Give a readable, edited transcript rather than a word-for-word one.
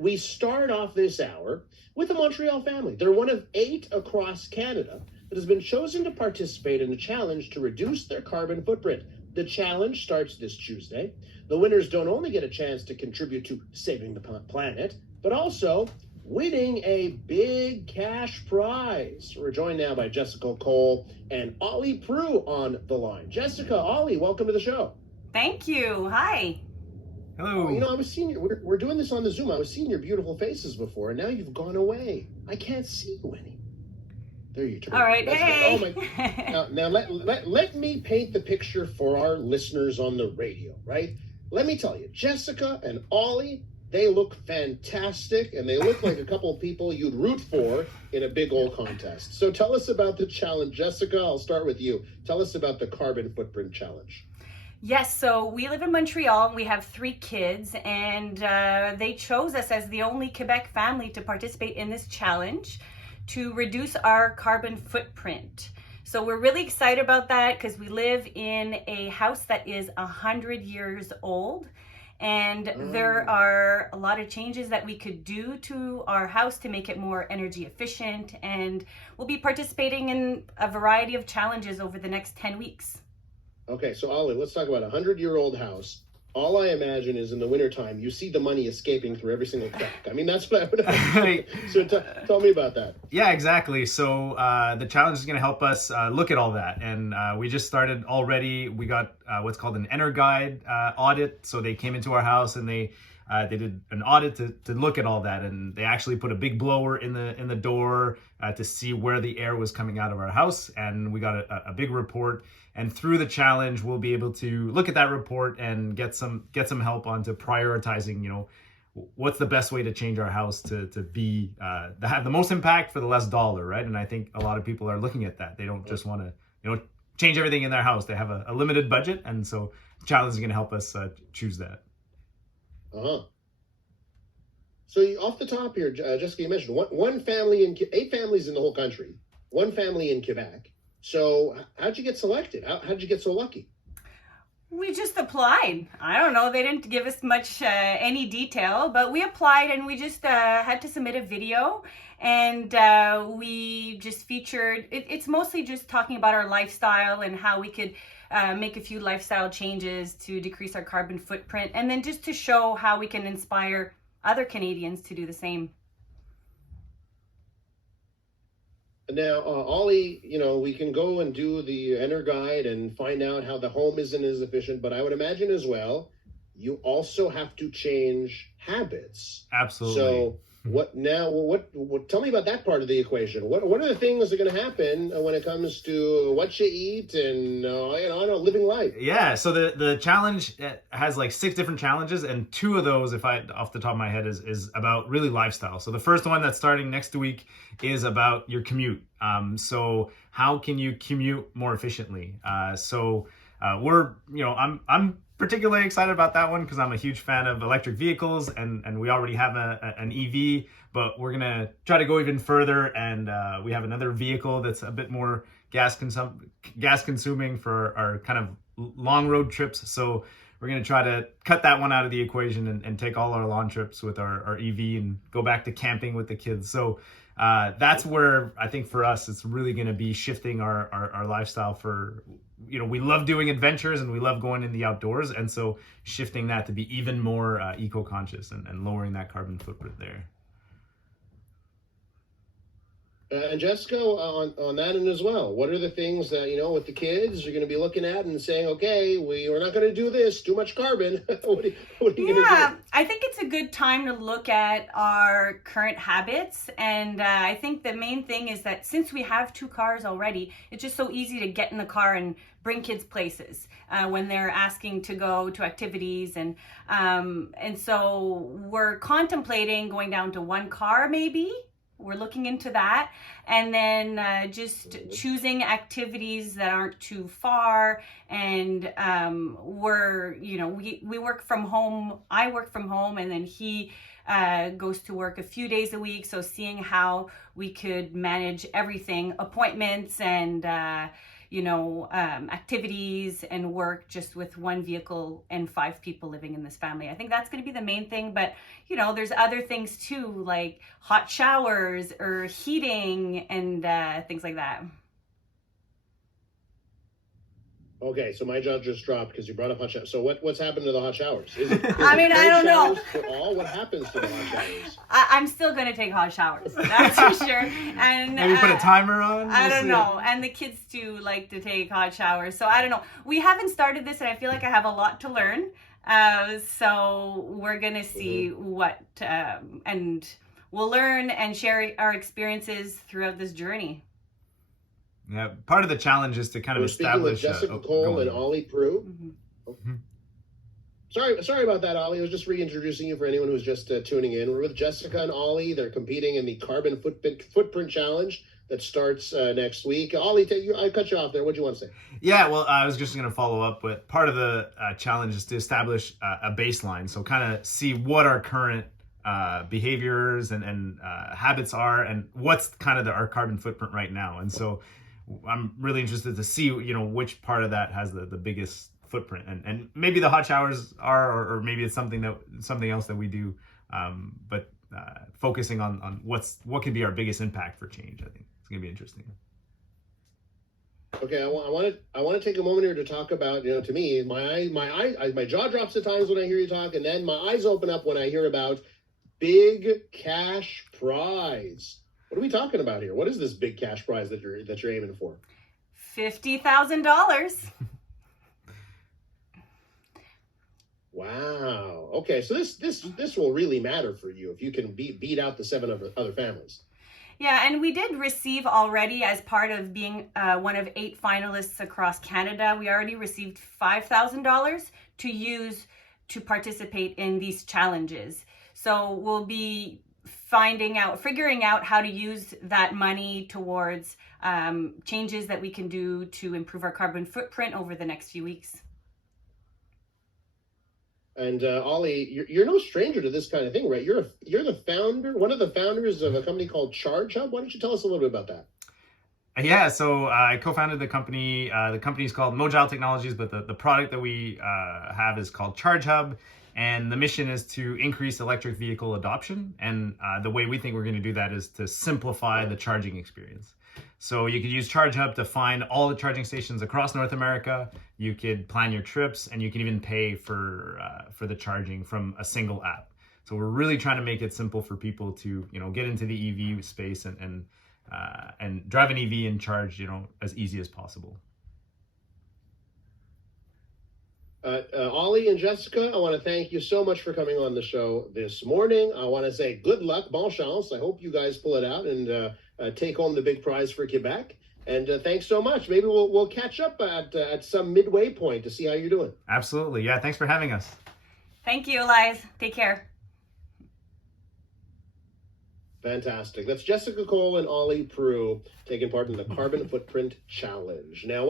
We start off this hour with a Montreal family. They're one of 8 across Canada that has been chosen to participate in a challenge to reduce their carbon footprint. The challenge starts this Tuesday. The winners don't only get a chance to contribute to saving the planet, but also winning a big cash prize. We're joined now by Jessica Cole and Ollie Proulx on the line. Jessica, Ollie, welcome to the show. Thank you. Hi. Hello. I was seeing we're doing this on the Zoom. I was seeing your beautiful faces before, and now you've gone away. I can't see you any. There you turn. All right. That's hey. good. Oh my. Now let me paint the picture for our listeners on the radio, right? Let me tell you, Jessica and Ollie, they look fantastic, and they look like a couple of people you'd root for in a big old contest. So tell us about the challenge. Jessica, I'll start with you. Tell us about the carbon footprint challenge. Yes, so we live in Montreal and we have 3 kids, and they chose us as the only Quebec family to participate in this challenge to reduce our carbon footprint. So we're really excited about that because we live in a house that is 100 years old, and there are a lot of changes that we could do to our house to make it more energy efficient, and we'll be participating in a variety of challenges over the next 10 weeks. Okay, so Ollie, let's talk about a 100-year-old house. All I imagine is in the wintertime, you see the money escaping through every single crack. I mean, that's what I would imagine. So tell me about that. Yeah, exactly. So the challenge is going to help us look at all that. And we just started already. We got what's called an EnerGuide audit. So they came into our house and they did an audit to look at all that. And they actually put a big blower in the door to see where the air was coming out of our house. And we got a big report. And through the challenge, we'll be able to look at that report and get some help onto prioritizing, what's the best way to change our house to be to have the most impact for the less dollar, right? And I think a lot of people are looking at that. They don't just want to, change everything in their house. They have a limited budget, and so the challenge is going to help us choose that. So off the top here, Jessica, you mentioned one family in 8 families in the whole country, one family in Quebec. So how'd you get selected? How'd you get so lucky? We just applied. I don't know. They didn't give us much any detail, but we applied and we just had to submit a video, and we just featured. It's mostly just talking about our lifestyle and how we could make a few lifestyle changes to decrease our carbon footprint, and then just to show how we can inspire other Canadians to do the same. Now, Ollie, we can go and do the EnerGuide and find out how the home isn't as efficient, but I would imagine as well, you also have to change habits. Absolutely. So what tell me about that part of the equation. What are the things that are going to happen when it comes to what you eat and living life? Yeah, so the challenge has like 6 different challenges, and 2 of those, if I off the top of my head, is about really lifestyle. So the first one that's starting next week is about your commute. So how can you commute more efficiently? I'm particularly excited about that one because I'm a huge fan of electric vehicles, and we already have an EV, but we're gonna try to go even further, and we have another vehicle that's a bit more gas consuming for our kind of long road trips. So we're gonna try to cut that one out of the equation and take all our long trips with our EV and go back to camping with the kids. So that's where I think for us it's really gonna be shifting our lifestyle for. We love doing adventures and we love going in the outdoors. And so shifting that to be even more eco-conscious and lowering that carbon footprint there. And Jessica, on that end as well, what are the things that, with the kids you're going to be looking at and saying, okay, we're not going to do this, too much carbon. what are you going to do? I think it's a good time to look at our current habits. And I think the main thing is that since we have 2 cars already, it's just so easy to get in the car and bring kids places when they're asking to go to activities. And so we're contemplating going down to 1 car maybe. We're looking into that, and then just choosing activities that aren't too far. And we work from home. I work from home, and then he goes to work a few days a week. So seeing how we could manage everything, appointments, and activities and work just with one vehicle and 5 people living in this family. I think that's going to be the main thing, but there's other things too, like hot showers or heating and things like that. Okay, so my jaw just dropped because you brought up hot showers. So what's happened to the hot showers? Is it I don't know. For all? What happens to the hot showers? I'm still going to take hot showers, that's for sure. And maybe put a timer on? I don't know. And the kids do like to take hot showers. So I don't know. We haven't started this, and I feel like I have a lot to learn. So we're going to see what, and we'll learn and share our experiences throughout this journey. Yeah, part of the challenge is to kind of establish. Speaking with Jessica Cole and Ollie Proulx. Sorry about that, Ollie. I was just reintroducing you for anyone who's just tuning in. We're with Jessica and Ollie. They're competing in the Carbon Footprint Challenge that starts next week. Ollie, I cut you off there. What do you want to say? Yeah, well, I was just going to follow up with part of the challenge is to establish a baseline. So kind of see what our current behaviors and habits are, and what's kind of our carbon footprint right now. And so I'm really interested to see, which part of that has the biggest footprint, and maybe the hot showers are, or maybe it's something else that we do, but focusing on what can be our biggest impact for change. I think it's gonna be interesting. Okay, I want to take a moment here to talk about, to me, my jaw drops at times when I hear you talk, and then my eyes open up when I hear about big cash prize. What are we talking about here? What is this big cash prize that you're aiming for? $50,000. Wow. Okay, so this will really matter for you if you can beat out the 7 other families. Yeah, and we did receive already, as part of being one of 8 finalists across Canada, we already received $5,000 to use to participate in these challenges. So we'll be figuring out how to use that money towards changes that we can do to improve our carbon footprint over the next few weeks. And Ollie, you're no stranger to this kind of thing, right? You're the founder, one of the founders of a company called Charge Hub. Why don't you tell us a little bit about that? Yeah, so I co-founded the company. The company is called Mojile Technologies, but the product that we have is called Charge Hub. And the mission is to increase electric vehicle adoption. And the way we think we're going to do that is to simplify the charging experience. So you could use Charge Hub to find all the charging stations across North America. You could plan your trips, and you can even pay for the charging from a single app. So we're really trying to make it simple for people to get into the EV space and drive an EV and charge as easy as possible. Ollie and Jessica, I want to thank you so much for coming on the show this morning. I want to say good luck, bon chance. I hope you guys pull it out and take home the big prize for Quebec. And thanks so much. Maybe we'll catch up at some midway point to see how you're doing. Absolutely. Yeah, thanks for having us. Thank you, Elias. Take care. Fantastic. That's Jessica Cole and Ollie Proulx taking part in the Carbon Footprint Challenge. Now,